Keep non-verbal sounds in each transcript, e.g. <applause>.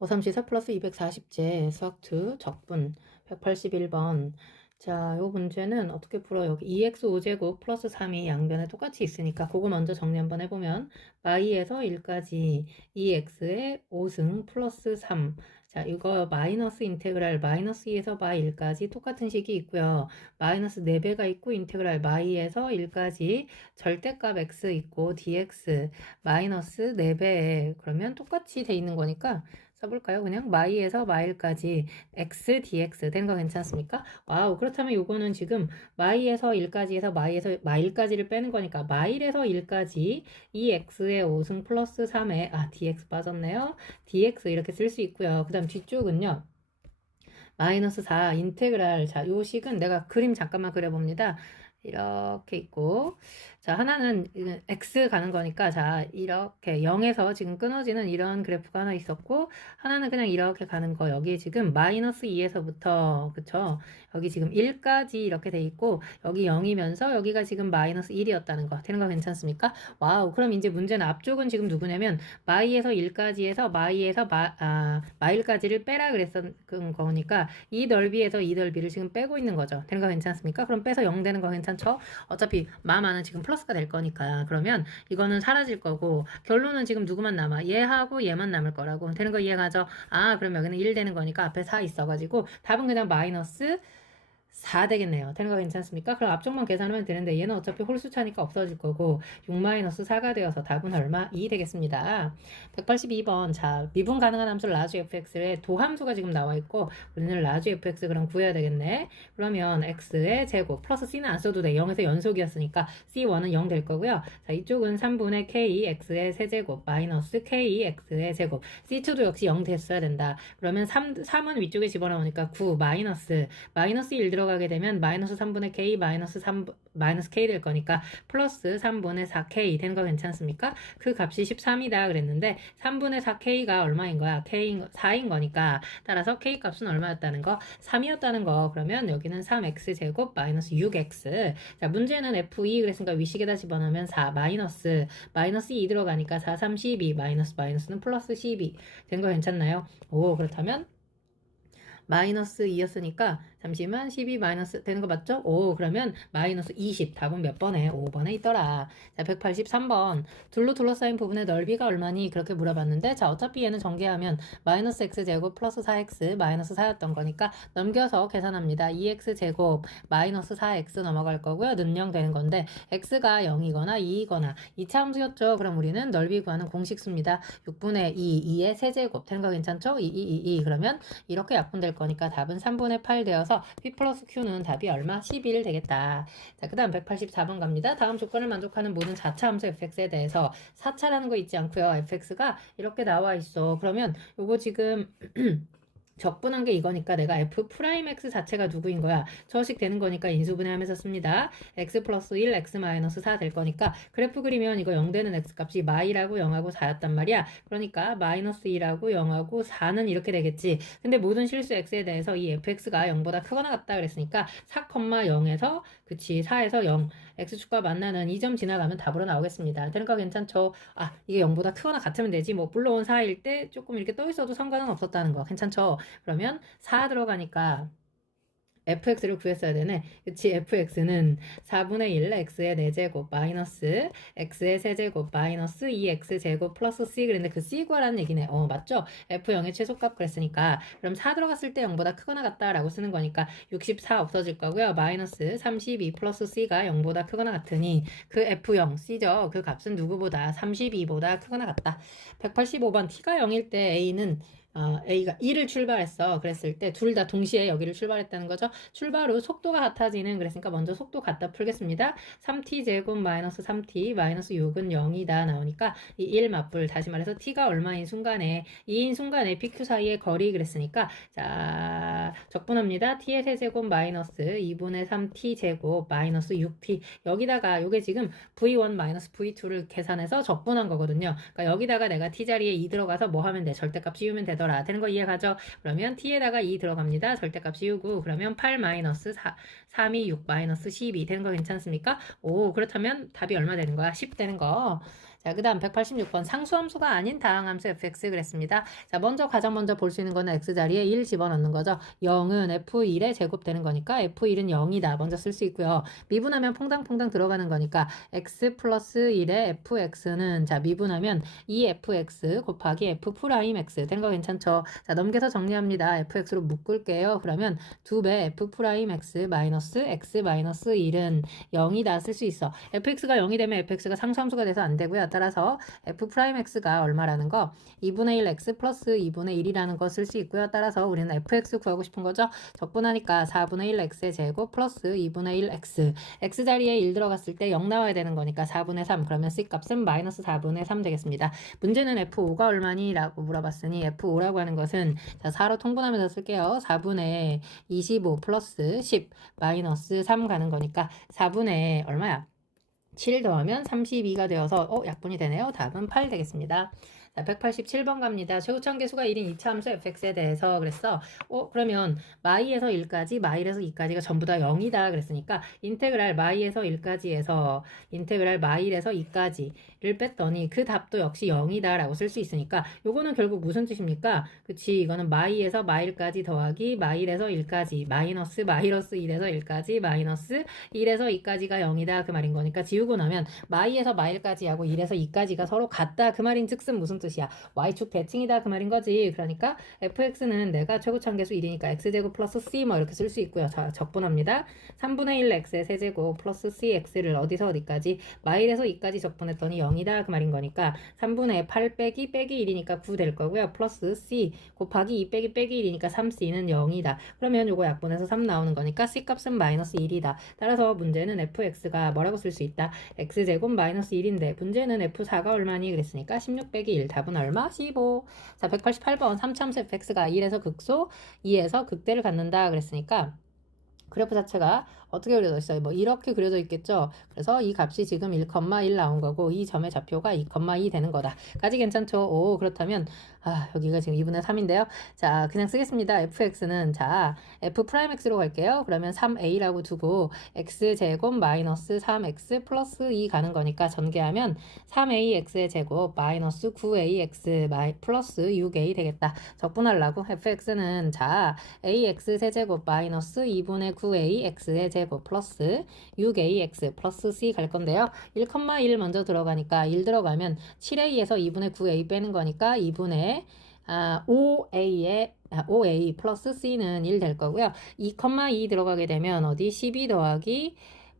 534 플러스 240제 수학2 적분 181번 자, 요 문제는 어떻게 풀어? 여기 2x 5제곱 플러스 3이 양변에 똑같이 있으니까 그거 먼저 정리 한번 해보면 마이에서 1까지 2x의 5승 플러스 3 자, 이거 마이너스 인테그랄 마이너스 2에서 마이 1까지 똑같은 식이 있고요. 마이너스 4배가 있고 인테그랄 마이에서 1까지 절대값 x 있고 dx 마이너스 4배 그러면 똑같이 돼 있는 거니까 써볼까요? 그냥 마이에서 마일까지 x dx 된거 괜찮습니까? 와우 그렇다면 요거는 지금 마이에서 1까지 해서 마이에서 마일까지를 빼는 거니까 마일에서 1까지 이 x의 5승 플러스 3에 아 dx 빠졌네요. dx 이렇게 쓸 수 있고요. 그 다음 뒤쪽은요. 마이너스 4 인테그랄 자 요 식은 내가 그림 잠깐만 그려봅니다. 이렇게 있고 자 하나는 x 가는 거니까 자 이렇게 0에서 지금 끊어지는 이런 그래프가 하나 있었고 하나는 그냥 이렇게 가는 거 여기 지금 마이너스 2에서부터 그쵸 여기 지금 1까지 이렇게 돼 있고 여기 0이면서 여기가 지금 마이너스 1이었다는 거 되는 거 괜찮습니까? 와우 그럼 이제 문제는 앞쪽은 지금 누구냐면 마이에서 1까지 해서 마이에서 마, 아, 마일까지를 빼라 그랬던 거니까 이 넓이에서 이 넓이를 지금 빼고 있는 거죠 되는 거 괜찮습니까? 그럼 빼서 0 되는 거 괜찮죠? 어차피 마마는 지금 플러스 가 될 거니까 그러면 이거는 사라질 거고 결론은 지금 누구만 남아 얘하고 얘만 남을 거라고 되는 거 이해가죠? 아 그럼 여기는 1 되는 거니까 앞에 4 있어가지고 답은 그냥 마이너스 4 되겠네요. 되는 거 괜찮습니까? 그럼 앞쪽만 계산하면 되는데 얘는 어차피 홀수 차니까 없어질 거고 6-4가 되어서 답은 얼마? 2 되겠습니다. 182번 자 미분 가능한 함수 라지 fx의 도함수가 지금 나와 있고 우리는 라지 fx 그럼 구해야 되겠네. 그러면 x의 제곱 플러스 c는 안 써도 돼. 0에서 연속이었으니까 c1은 0 될 거고요. 자 이쪽은 3분의 k x의 세제곱 마이너스 k x의 제곱 c2도 역시 0 됐어야 된다. 그러면 3, 3은 위쪽에 집어넣으니까 9 마이너스 마이너스 1 들어가 게 되면 마이너스 3분의 k 마이너스 3 마이너스 k 될 거니까 플러스 3분의 4k 되는 거 괜찮습니까? 그 값이 13이다 그랬는데 3분의 4k가 얼마인 거야? k 4인 거니까 따라서 k 값은 얼마였다는 거? 3이었다는 거. 그러면 여기는 3x 제곱 마이너스 6x. 자 문제는 f2 그랬으니까 위식에다 집어넣으면 4 마이너스 마이너스 2 들어가니까 4 3 12 마이너스 마이너스는 플러스 12 된 거 괜찮나요? 오 그렇다면 마이너스 2였으니까 잠시만 12 마이너스 되는 거 맞죠? 오 그러면 마이너스 20 답은 몇 번에? 5번에 있더라. 자 183번 둘로 둘러싸인 부분의 넓이가 얼마니? 그렇게 물어봤는데 자 어차피 얘는 전개하면 마이너스 x제곱 플러스 4x 마이너스 4였던 거니까 넘겨서 계산합니다. 2x 제곱 마이너스 4x 넘어갈 거고요. 는0 되는 건데 x가 0이거나 2이거나 2차 함수였죠. 그럼 우리는 넓이 구하는 공식 씁니다. 6분의 2, 2의 세제곱 되는 거 괜찮죠? 2, 2, 2, 2 그러면 이렇게 약분될 거니까 답은 3분의 8 되어서 P 플러스 Q는 답이 얼마? 11 되겠다. 자, 그 다음 184번 갑니다. 다음 조건을 만족하는 모든 4차 함수 fx에 대해서 4차라는 거 있지 않고요. fx가 이렇게 나와 있어. 그러면 요거 지금 <clears throat> 적분한 게 이거니까 내가 f 프라임 x 자체가 누구인 거야? 저식 되는 거니까 인수분해하면서 씁니다. x 플러스 1, x 마이너스 4 될 거니까 그래프 그리면 이거 0 되는 x 값이 마이라고 0하고 4였단 말이야. 그러니까 마이너스 2라고 0하고 4는 이렇게 되겠지. 근데 모든 실수 x에 대해서 이 fx가 0보다 크거나 같다 그랬으니까 4,0에서 그치 4에서 0 x축과 만나는 이 점 지나가면 답으로 나오겠습니다. 거 괜찮죠? 아 이게 0보다 크거나 같으면 되지. 뭐 물론 4일 때 조금 이렇게 떠 있어도 상관은 없었다는 거 괜찮죠? 그러면 4 들어가니까 fx를 구했어야 되네. 그치, fx는 4분의 1 x의 4제곱 마이너스 x의 세제곱 마이너스 2x제곱 플러스 c 그랬는데 그 c 구하라는 얘기네. 어, 맞죠? f0의 최소값 그랬으니까 그럼 4 들어갔을 때 0보다 크거나 같다라고 쓰는 거니까 64 없어질 거고요. 마이너스 32 플러스 c가 0보다 크거나 같으니 그 f0 c죠. 그 값은 누구보다 32보다 크거나 같다. 185번 t가 0일 때 a는 어, A가 1을 출발했어. 그랬을 때 둘 다 동시에 여기를 출발했다는 거죠. 출발 후 속도가 같아지는 그랬으니까 먼저 속도 갖다 풀겠습니다. 3t 제곱 마이너스 3t 마이너스 6은 0이다 나오니까 이 1 맞불 다시 말해서 t가 얼마인 순간에 2인 순간에 pq 사이의 거리 그랬으니까 자 적분합니다. t의 세제곱 마이너스 2분의 3t 제곱 마이너스 6t 여기다가 요게 지금 v1 마이너스 v2를 계산해서 적분한 거거든요. 그러니까 여기다가 내가 t 자리에 2 들어가서 뭐 하면 돼? 절대값 씌우면 되더라. 되는 거 이해가죠? 그러면 t에다가 2 들어갑니다. 절대값 씌우고 그러면 8 마이너스 4, 3이 6 마이너스 12 되는 거 괜찮습니까? 오 그렇다면 답이 얼마 되는 거야? 10 되는 거. 자, 그 다음 186번 상수함수가 아닌 다항함수 fx 그랬습니다. 자, 먼저 가장 먼저 볼 수 있는 거는 x자리에 1 집어넣는 거죠. 0은 f1에 제곱되는 거니까 f1은 0이다. 먼저 쓸 수 있고요. 미분하면 퐁당퐁당 들어가는 거니까 x 플러스 1의 fx는 자, 미분하면 2fx 곱하기 f 프라임 x 되는 거 괜찮죠? 자, 넘겨서 정리합니다. fx로 묶을게요. 그러면 2배 f 프라임 x 마이너스 x 마이너스 1은 0이다 쓸 수 있어. fx가 0이 되면 fx가 상수함수가 돼서 안 되고요. 따라서 f 프라임 x가 얼마라는 거 2분의 1 x 플러스 2분의 1이라는 거 쓸 수 있고요. 따라서 우리는 fx 구하고 싶은 거죠. 적분하니까 4분의 1 x의 제곱 플러스 2분의 1 x x 자리에 1 들어갔을 때 0 나와야 되는 거니까 4분의 3 그러면 c 값은 마이너스 4분의 3 되겠습니다. 문제는 f5가 얼마니? 라고 물어봤으니 f5라고 하는 것은 자 4로 통분하면서 쓸게요. 4분의 25 플러스 10 마이너스 3 가는 거니까 4분의 얼마야? 7 더하면 32가 되어서 어 약분이 되네요. 답은 8 되겠습니다. 자, 187번 갑니다. 최고점 계수가 1인 2차 함수 fx에 대해서 그랬어. 어, 그러면 마이에서 1까지, 마이에서 2까지가 전부 다 0이다 그랬으니까 인테그랄 마이에서 1까지에서 인테그랄 마이에서 2까지를 뺐더니 그 답도 역시 0이다라고 쓸 수 있으니까 요거는 결국 무슨 뜻입니까? 그치 이거는 마이에서 마일까지 더하기 마일에서 1까지 마이너스 마이너스 1에서 1까지 마이너스 1에서 2까지가 0이다 그 말인 거니까 지우고 나면 마이에서 마일까지 하고 1에서 2까지가 서로 같다 그 말인 즉슨 무슨 뜻 이야? y축 대칭이다 그 말인 거지. 그러니까 fx는 내가 최고참계수 1이니까 x제곱 플러스 c 뭐 이렇게 쓸 수 있고요. 자, 적분합니다. 3분의 1 x의 세제곱 플러스 cx를 어디서 어디까지 마일에서 2까지 적분했더니 0이다 그 말인 거니까 3분의 8 빼기 빼기 1이니까 9 될 거고요. 플러스 c 곱하기 2 빼기 빼기 1이니까 3c는 0이다. 그러면 요거 약분해서 3 나오는 거니까 c 값은 마이너스 1이다. 따라서 문제는 fx가 뭐라고 쓸 수 있다? x제곱 마이너스 1인데 문제는 f4가 얼마니 그랬으니까 16 빼기 1 답은 얼마? 15. 자, 188번 3차함수 fx가 1에서 극소, 2에서 극대를 갖는다 그랬으니까 그래프 자체가 어떻게 그려져 있어요? 뭐 이렇게 그려져 있겠죠. 그래서 이 값이 지금 1,1 나온 거고 이 점의 좌표가 2,2 되는 거다. 까지 괜찮죠? 오 그렇다면 아 여기가 지금 2분의 3인데요. 자 그냥 쓰겠습니다. fx는 자 f 프라임 x로 갈게요. 그러면 3a라고 두고 x 제곱 마이너스 3x 플러스 2 가는 거니까 전개하면 3ax의 제곱 마이너스 9ax 마이 플러스 6a 되겠다. 적분하려고 fx는 자 ax 세제곱 마이너스 2분의 9ax의 제곱 플러스 6ax 플러스 c 갈 건데요. 1,1 먼저 들어가니까 1 들어가면 7a에서 2분의 9a 빼는 거니까 2분의 아, 5a에 아, 5a 플러스 c는 1 될 거고요. 2,2 들어가게 되면 어디 12 더하기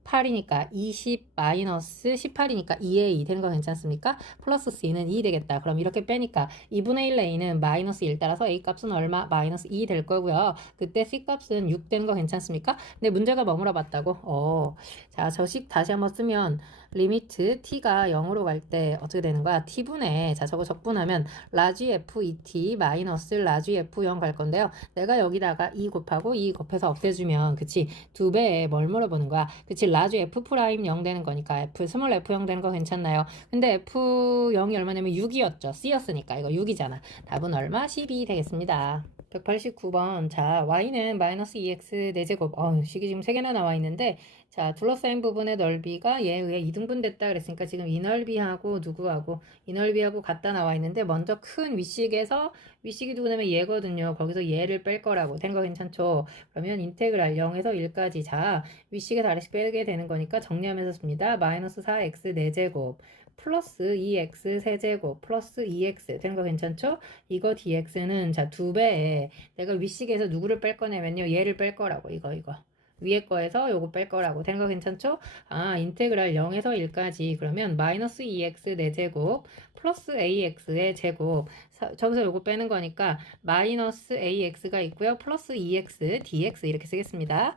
8이니까 20 마이너스 18이니까 2a 되는 거 괜찮습니까? 플러스 c는 2 되겠다. 그럼 이렇게 빼니까 2분의 1 a는 마이너스 1 따라서 a 값은 얼마? 마이너스 2 될 거고요. 그때 c 값은 6 되는 거 괜찮습니까? 근데 문제가 뭐 물어봤다고? 어, 자, 저식 다시 한번 쓰면 리미트 t가 0으로 갈 때 어떻게 되는 거야? t분의 자 저거 적분하면 라지 f 2t 마이너스 라지 f 0 갈 건데요. 내가 여기다가 2 곱하고 2 곱해서 없애주면 그치 두 배에 뭘 물어보는 거야? 그치 라지 f 프라임 0 되는 거니까 f 스몰 f 0 되는 거 괜찮나요? 근데 f 0이 얼마냐면 6이었죠. c였으니까 이거 6이잖아. 답은 얼마? 12 되겠습니다. 189번. 자, y는 마이너스 2x 4제곱. 어, 식이 지금 3개나 나와 있는데, 자, 둘러싸인 부분의 넓이가 얘에 의해 이등분됐다 그랬으니까 지금 이 넓이하고 누구하고 이 넓이하고 같다 나와 있는데, 먼저 큰 윗식에서 윗식이 누구냐면 얘거든요. 거기서 얘를 뺄 거라고. 된거 괜찮죠? 그러면 인테그랄 0에서 1까지. 자, 윗식에서 아래식 빼게 되는 거니까 정리하면서 씁니다. 마이너스 4x 4제곱. 플러스 2x 세제곱 플러스 2x 되는 거 괜찮죠? 이거 dx는 자 두 배에 내가 윗식에서 누구를 뺄 거냐면요 얘를 뺄 거라고 이거 이거 위에 거에서 요거 뺄 거라고 되는 거 괜찮죠? 아 인테그랄 0에서 1까지 그러면 마이너스 2x 4제곱 플러스 ax의 제곱 사, 저기서 요거 빼는 거니까 마이너스 ax가 있고요. 플러스 2x dx 이렇게 쓰겠습니다.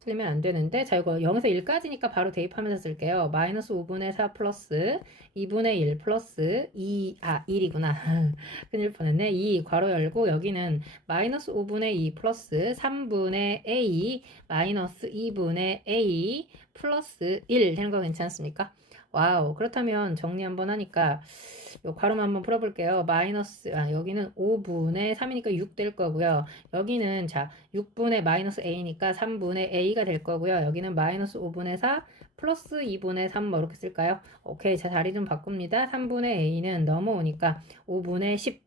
틀리면 안 되는데 자 이거 0에서 1까지니까 바로 대입하면서 쓸게요. 마이너스 5분의 4 플러스 2분의 1 플러스 2, 아 1이구나. <laughs> 큰일 뻔했네. 2 괄호 열고 여기는 마이너스 5분의 2 플러스 3분의 a 마이너스 2분의 a 플러스 1 되는 거 괜찮습니까? 와우. 그렇다면 정리 한번 하니까 요 괄호만 한번 풀어볼게요. 마이너스 아 여기는 5분의 3이니까 6 될 거고요. 여기는 자 6분의 마이너스 a니까 3분의 a가 될 거고요. 여기는 마이너스 5분의 4 플러스 2분의 3 뭐 이렇게 쓸까요? 오케이. 자 자리 좀 바꿉니다. 3분의 a는 넘어오니까 5분의 10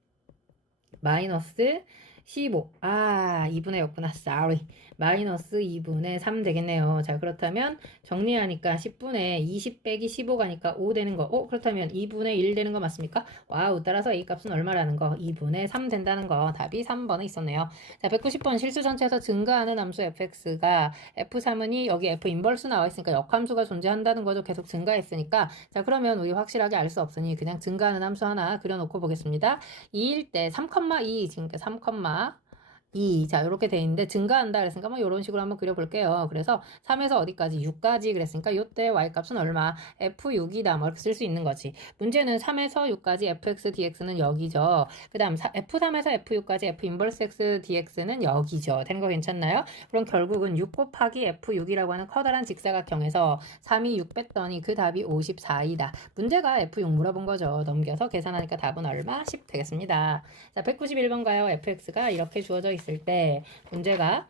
마이너스 15. 아, 2분의 0구나. sorry. 마이너스 2분의 3 되겠네요. 자, 그렇다면 정리하니까 10분의 20 빼기 15 가니까 5 되는 거. 어, 그렇다면 2분의 1 되는 거 맞습니까? 와우, 따라서 A 값은 얼마라는 거? 2분의 3 된다는 거. 답이 3번에 있었네요. 자, 190번 실수 전체에서 증가하는 함수 fx가 f3은이 여기 f 인벌스 나와 있으니까 역함수가 존재한다는 거죠. 계속 증가했으니까. 자, 그러면 우리 확실하게 알 수 없으니 그냥 증가하는 함수 하나 그려놓고 보겠습니다. 2일 때 3,2 지금 3, Mama 2. 자, 이렇게 돼 있는데 증가한다 그랬으니까 뭐 이런 식으로 한번 그려볼게요. 그래서 3에서 어디까지? 6까지 그랬으니까 요때 y값은 얼마? f6이다. 뭐 이렇게 쓸 수 있는 거지. 문제는 3에서 6까지 fx dx는 여기죠. 그 다음 f3에서 f6까지 f 인버스 x dx는 여기죠. 되는 거 괜찮나요? 그럼 결국은 6 곱하기 f6이라고 하는 커다란 직사각형에서 3이 6 뺐더니 그 답이 54이다. 문제가 f6 물어본 거죠. 넘겨서 계산하니까 답은 얼마? 10 되겠습니다. 자, 191번 가요. fx가 이렇게 주어져 있 있을 때 문제가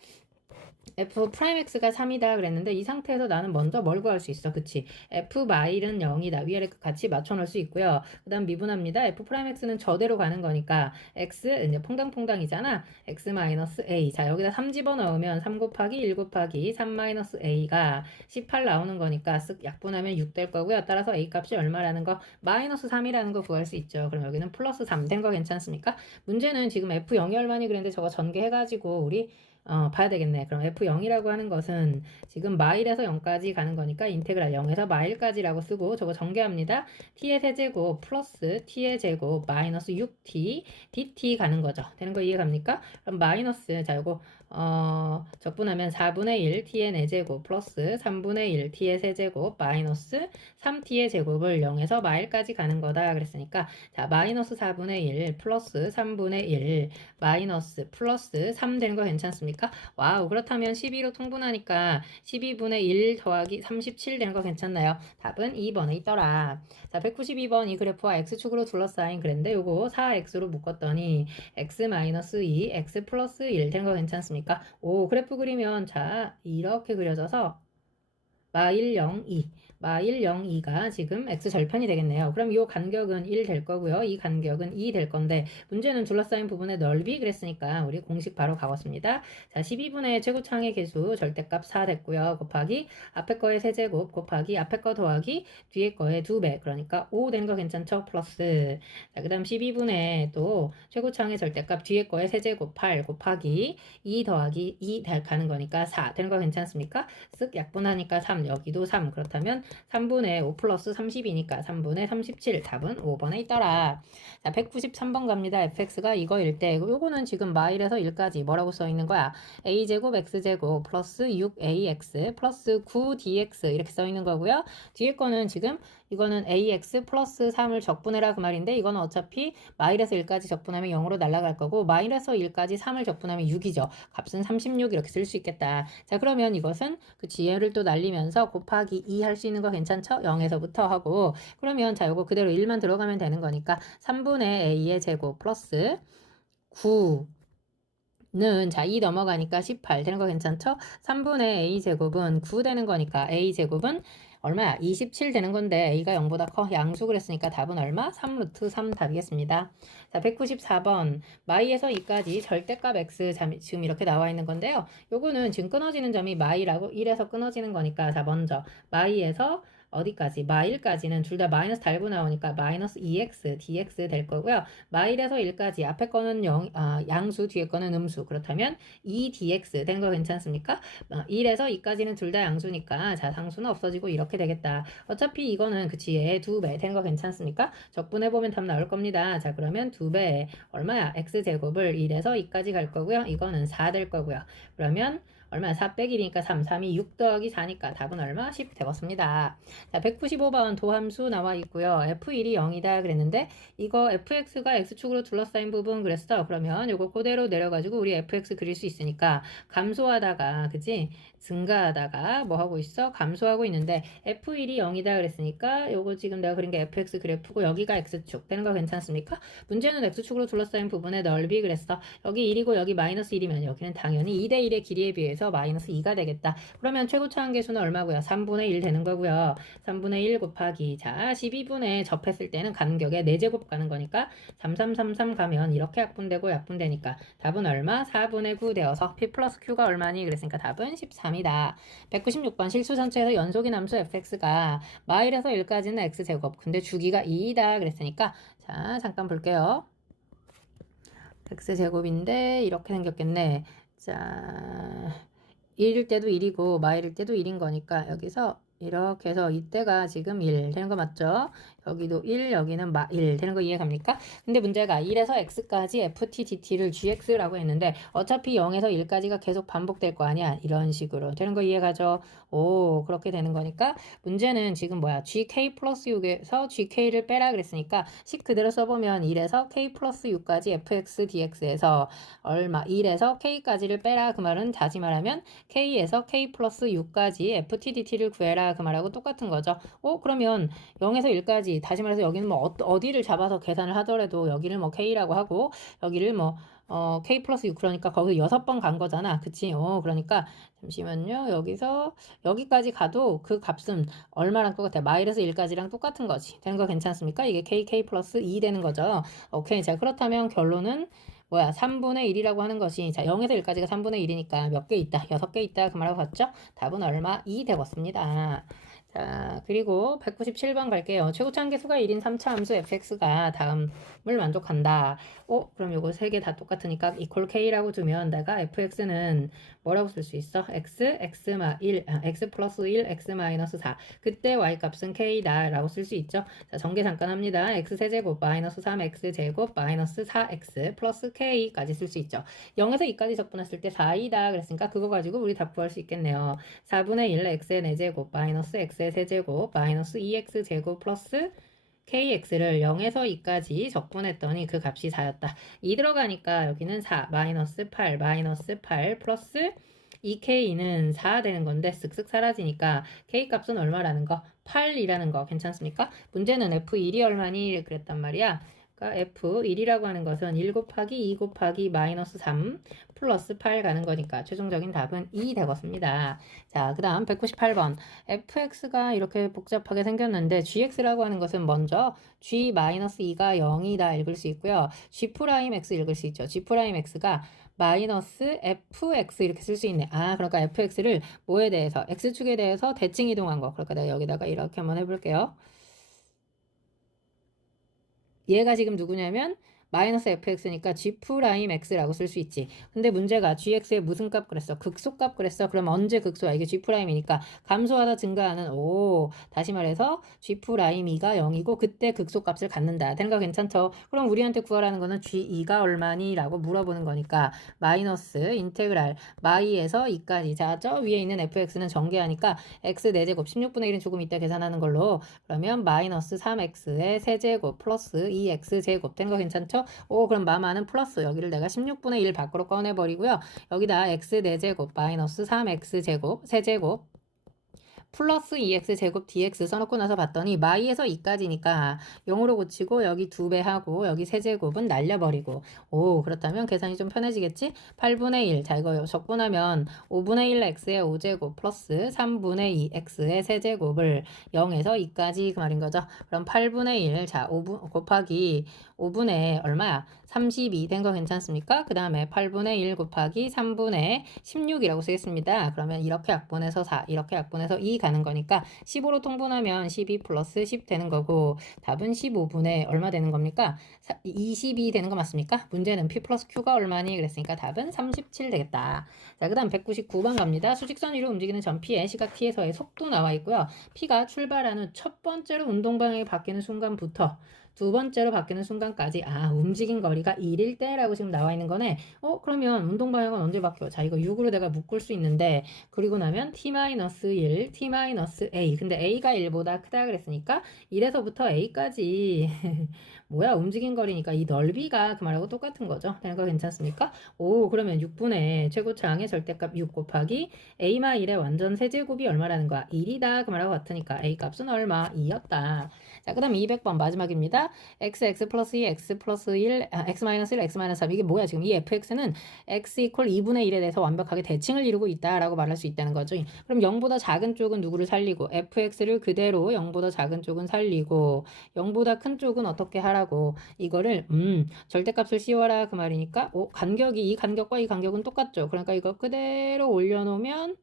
f 프라임 x가 3이다 그랬는데 이 상태에서 나는 먼저 뭘 구할 수 있어? 그치. F 마일은 0이다. 위아래 같이 맞춰 놓을 수 있고요. 그 다음 미분합니다. F 프라임 x는 저대로 가는 거니까 x 이제 퐁당퐁당이잖아. X 마이너스 a. 자 여기다 3 집어넣으면 3 곱하기 1 곱하기 3 마이너스 a가 18 나오는 거니까 쓱 약분하면 6 될 거고요. 따라서 a 값이 얼마라는 거? 마이너스 3이라는 거 구할 수 있죠. 그럼 여기는 플러스 3 된 거 괜찮습니까? 문제는 지금 f 0이 얼마니 그랬는데 저거 전개해가지고 우리 어, 봐야 되겠네. 그럼 F0이라고 하는 것은 지금 마일에서 0까지 가는 거니까 인테그랄 0에서 마일까지라고 쓰고 저거 전개합니다. t의 세제곱 플러스 t의 제곱 마이너스 6t dt 가는 거죠. 되는 거 이해 갑니까? 그럼 마이너스 자 이거 어, 적분하면 4분의 1 t의 4제곱 플러스 3분의 1 t의 세제곱 마이너스 3t의 제곱을 0에서 마일까지 가는 거다 그랬으니까 자 마이너스 4분의 1 플러스 3분의 1 마이너스 플러스 3 되는 거 괜찮습니까? 와우 그렇다면 12로 통분하니까 12분의 1 더하기 37 되는 거 괜찮나요? 답은 2번에 있더라. 자 192번 이 그래프와 x축으로 둘러싸인 그랬는데 요거 4x로 묶었더니 x 마이너스 2 x 플러스 1 되는 거 괜찮습니까? 있으니까 오 그래프 그리면 자 이렇게 그려져서 마일 0, 2 마일 0, 2가 지금 x 절편이 되겠네요. 그럼 이 간격은 1 될 거고요. 이 간격은 2 될 건데 문제는 둘러싸인 부분의 넓이 그랬으니까 우리 공식 바로 가봤습니다. 자, 12분의 최고창의 개수 절대값 4 됐고요. 곱하기 앞에 거의 세제곱 곱하기 앞에 거 더하기 뒤에 거의 2배 그러니까 5 된 거 괜찮죠? 플러스 자, 그 다음 12분의 또 최고창의 절대값 뒤에 거의 세제곱 8 곱하기 2 더하기 2 가는 거니까 4 되는 거 괜찮습니까? 쓱 약분하니까 3 여기도 3 그렇다면 3분의 5 플러스 30이니까 3분의 37 답은 5번에 있더라. 자, 193번 갑니다. fx가 이거일 때 요거는 지금 마일에서 1까지 뭐라고 써 있는 거야? a제곱 x제곱 플러스 6ax 플러스 9dx 이렇게 써 있는 거고요. 뒤에 거는 지금 이거는 ax 플러스 3을 적분해라 그 말인데 이거는 어차피 마일에서 1까지 적분하면 0으로 날아갈 거고 마일에서 1까지 3을 적분하면 6이죠. 값은 36 이렇게 쓸 수 있겠다. 자 그러면 이것은 그 지혜를 또 날리면서 곱하기 2 할 수 있는 거 괜찮죠? 0에서부터 하고 그러면 자 요거 그대로 1만 들어가면 되는 거니까 3분의 a의 제곱 플러스 9 는, 자, 2 넘어가니까 18 되는 거 괜찮죠? 3분의 a 제곱은 9 되는 거니까 a 제곱은 얼마야? 27 되는 건데 a가 0보다 커. 양수 그랬으니까 답은 얼마? 3루트 3 답이겠습니다. 자, 194번. 마이에서 2까지 절대값 x 지금 이렇게 나와 있는 건데요. 요거는 지금 끊어지는 점이 마이라고 1에서 끊어지는 거니까 자, 먼저 마이에서 어디까지? 마일까지는 둘 다 마이너스 달고 나오니까 마이너스 2x dx 될 거고요. 마일에서 1까지 앞에 거는 영, 아, 양수 뒤에 거는 음수 그렇다면 2 dx 된 거 괜찮습니까? 1에서 어, 2까지는 둘 다 양수니까 자 상수는 없어지고 이렇게 되겠다. 어차피 이거는 그치 얘 2배 된 거 괜찮습니까? 적분해보면 답 나올 겁니다. 자 그러면 2배 얼마야? x제곱을 1에서 2까지 갈 거고요. 이거는 4 될 거고요. 그러면 얼마야? 4 빼기 1이니까 3, 3이 6 더하기 4니까 답은 얼마? 10 되었습니다. 자, 195번 도함수 나와 있고요. F1이 0이다 그랬는데 이거 fx가 x축으로 둘러싸인 부분 그랬어. 그러면 요거 그대로 내려가지고 우리 fx 그릴 수 있으니까 감소하다가 그지? 증가하다가 뭐 하고 있어? 감소하고 있는데 f1이 0이다 그랬으니까 요거 지금 내가 그린 게 fx 그래프고 여기가 x축 되는 거 괜찮습니까? 문제는 x축으로 둘러싸인 부분의 넓이 그랬어. 여기 1이고 여기 마이너스 1이면 여기는 당연히 2대 1의 길이에 비해서 마이너스 2가 되겠다. 그러면 최고차 한계수는 얼마고요? 3분의 1 되는 거고요. 3분의 1 곱하기 자 12분에 접했을 때는 간격에 4제곱 가는 거니까 3333 가면 이렇게 약분되고 약분되니까 답은 얼마? 4분의 9 되어서 P 플러스 Q가 얼마니? 그랬으니까 답은 13 이다. 196번 실수 전체에서 연속인 함수 fx가 마일에서 1까지는 x제곱 근데 주기가 2이다 그랬으니까 자 잠깐 볼게요. x제곱인데 이렇게 생겼겠네. 자 1일 때도 1이고 마일일 때도 1인 거니까 여기서 이렇게 해서 이때가 지금 1 되는 거 맞죠? 여기도 1, 여기는 마 1 되는 거 이해 갑니까? 근데 문제가 1에서 x까지 ft dt를 gx라고 했는데 어차피 0에서 1까지가 계속 반복될 거 아니야? 이런 식으로 되는 거 이해 가죠? 오 그렇게 되는 거니까 문제는 지금 뭐야? gk 플러스 6에서 gk를 빼라 그랬으니까 식 그대로 써보면 1에서 k 플러스 6까지 fx dx에서 얼마 1에서 k까지를 빼라 그 말은 다시 말하면 k에서 k 플러스 6까지 ft dt를 구해라 그 말하고 똑같은 거죠. 오 그러면 0에서 1까지 다시 말해서 여기는 뭐 어, 어디를 잡아서 계산을 하더라도 여기를 뭐 k라고 하고 여기를 뭐 어, k 플러스 6 그러니까 거기서 여섯 번 간 거잖아. 그치? 어, 그러니까 잠시만요. 여기서 여기까지 가도 그 값은 얼마랑 똑같아? 마이너스 1까지랑 똑같은 거지. 되는 거 괜찮습니까? 이게 k, k 플러스 2 되는 거죠. 오케이. 자, 그렇다면 결론은 뭐야? 3분의 1이라고 하는 것이 자 0에서 1까지가 3분의 1이니까 몇 개 있다? 6개 있다 그 말하고 봤죠? 답은 얼마? 2 되었습니다. 자 그리고 197번 갈게요. 최고차 한계수가 1인 3차 함수 fx가 다음을 만족한다. 어? 그럼 요거 세 개 다 똑같으니까 equal k라고 두면 내가 fx는 뭐라고 쓸 수 있어? x, x 마 1, 아, x 플러스 1, x 마이너스 4. 그때 y 값은 k다 라고 쓸 수 있죠. 자 전개 잠깐 합니다. x 세제곱 마이너스 3x 제곱 마이너스 4x 플러스 k까지 쓸 수 있죠. 0에서 2까지 적분했을 때 4이다 그랬으니까 그거 가지고 우리 답 구할 수 있겠네요. 4분의 1 x의 4제곱 마이너스 x의 세제곱 마이너스 2x 제곱 플러스 kx를 0에서 2까지 적분했더니 그 값이 4였다. 2 들어가니까 여기는 4 마이너스 8 마이너스 8 플러스 2k는 4 되는 건데 쓱쓱 사라지니까 k 값은 얼마라는 거? 8이라는 거 괜찮습니까? 문제는 f1이 얼마니? 그랬단 말이야. 그러니까 f1이라고 하는 것은 1 곱하기 2 곱하기 마이너스 3 플러스 8 가는 거니까 최종적인 답은 2 되겠습니다. 자, 그 다음 198번. fx가 이렇게 복잡하게 생겼는데 gx라고 하는 것은 먼저 g-2가 0이다 읽을 수 있고요. g'x 읽을 수 있죠. g'x가 마이너스 fx 이렇게 쓸 수 있네. 아, 그러니까 fx를 뭐에 대해서 x축에 대해서 대칭 이동한 거. 그러니까 내가 여기다가 이렇게 한번 해볼게요. 얘가 지금 누구냐면 마이너스 fx니까 g 프라임 x라고 쓸 수 있지. 근데 문제가 gx의 무슨 값 그랬어? 극소값 그랬어. 그럼 언제 극소야? 이게 g 프라임이니까 감소하다 증가하는 오 다시 말해서 g 프라임 2가 0이고 그때 극소값을 갖는다. 되는 거 괜찮죠? 그럼 우리한테 구하라는 거는 g2가 얼마니?라고 물어보는 거니까 마이너스 인테그랄 마이에서 2까지 자저 위에 있는 fx는 전개하니까 x 4제곱 16분의 1은 조금 이따 계산하는 걸로 그러면 마이너스 3x의 세제곱 플러스 2x 제곱 되는 거 괜찮죠? 오 그럼 마마는 플러스 여기를 내가 16분의 1 밖으로 꺼내버리고요. 여기다 x 4제곱 마이너스 3x 제곱 세제곱 플러스 2x 제곱 dx 써놓고 나서 봤더니 마이에서 2까지니까 0으로 고치고 여기 2배 하고 여기 세제곱은 날려버리고 오 그렇다면 계산이 좀 편해지겠지? 8분의 1 자 이거 적분하면 5분의 1 x의 5제곱 플러스 3분의 2 x의 세제곱을 0에서 2까지 그 말인 거죠. 그럼 8분의 1 자 5분 곱하기 5분의 얼마야? 32 된 거 괜찮습니까? 그 다음에 8분의 1 곱하기 3분의 16이라고 쓰겠습니다. 그러면 이렇게 약분해서 4, 이렇게 약분해서 2 가는 거니까 15로 통분하면 12 플러스 10 되는 거고 답은 15분의 얼마 되는 겁니까? 22 되는 거 맞습니까? 문제는 P 플러스 Q가 얼마니? 그랬으니까 답은 37 되겠다. 자, 그 다음 199번 갑니다. 수직선 위로 움직이는 전 P의 시각 T에서의 속도 나와 있고요. P가 출발한 후첫 번째로 운동 방향이 바뀌는 순간부터 두 번째로 바뀌는 순간까지 아 움직인 거리가 1일 때라고 지금 나와 있는 거네. 어 그러면 운동 방향은 언제 바뀌어? 자 이거 6으로 내가 묶을 수 있는데 그리고 나면 t-1, t-a 근데 a가 1보다 크다 그랬으니까 1에서부터 a까지 <laughs> 뭐야 움직인 거리니까 이 넓이가 그 말하고 똑같은 거죠. 되는 거 괜찮습니까? 오 그러면 6분의 최고차항의 절대값 6 곱하기 a마 1의 완전 세제곱이 얼마라는 거야? 1이다 그 말하고 같으니까 a 값은 얼마? 2였다. 자 그 다음 200번 마지막입니다. x x 플러스 2 x 플러스 1 아, x 마이너스 1 x 마이너스 3 이게 뭐야 지금 이 fx는 x 이퀄 2분의 1에 대해서 완벽하게 대칭을 이루고 있다라고 말할 수 있다는 거죠. 그럼 0보다 작은 쪽은 누구를 살리고 fx를 그대로 0보다 작은 쪽은 살리고 0보다 큰 쪽은 어떻게 하라 고 이거를 음 절대값을 씌워라 그 말이니까 오 간격이 이 간격과 이 간격은 똑같죠. 그러니까 이거 그대로 올려놓으면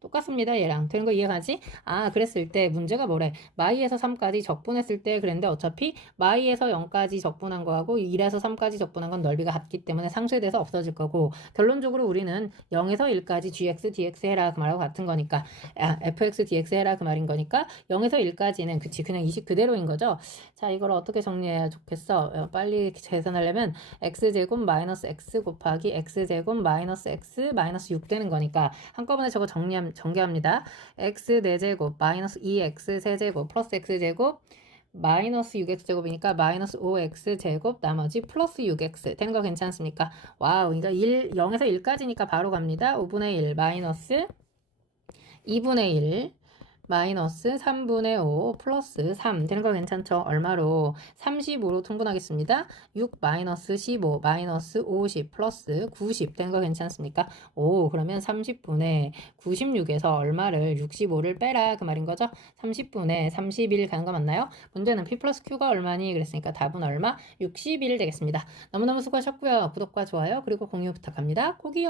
똑같습니다. 얘랑. 되는 거 이해가지? 아, 그랬을 때 문제가 뭐래? 마이에서 3까지 적분했을 때 그랬는데 어차피 마이에서 0까지 적분한 거하고 1에서 3까지 적분한 건 넓이가 같기 때문에 대해서 없어질 거고 결론적으로 우리는 0에서 1까지 gx, dx 해라 그 말하고 같은 거니까 아, fx, dx 해라 그 말인 거니까 0에서 1까지는 그치 그냥 20 그대로인 거죠. 자, 이걸 어떻게 정리해야 좋겠어? 어, 빨리 계산하려면 x제곱 마이너스 x 곱하기 x제곱 마이너스 x 마이너스 6 되는 거니까 한꺼번에 저거 정리하면 전개합니다. x 4제곱 마이너스 2x 세제곱 플러스 x제곱 마이너스 6x제곱이니까 마이너스 5x제곱 나머지 플러스 6x 되는 거 괜찮습니까? 와우 그러니까 1, 0에서 1까지니까 바로 갑니다. 5분의 1 마이너스 2분의 1 마이너스 3분의 5 플러스 3 되는 거 괜찮죠? 얼마로? 35로 통분하겠습니다. 6 마이너스 15 마이너스 50 플러스 90 되는 거 괜찮습니까? 오 그러면 30분의 96에서 얼마를 65를 빼라 그 말인 거죠? 30분의 31 가는 거 맞나요? 문제는 P 플러스 Q가 얼마니? 그랬으니까 답은 얼마? 61 되겠습니다. 너무너무 수고하셨고요. 구독과 좋아요 그리고 공유 부탁합니다. 꼭이요.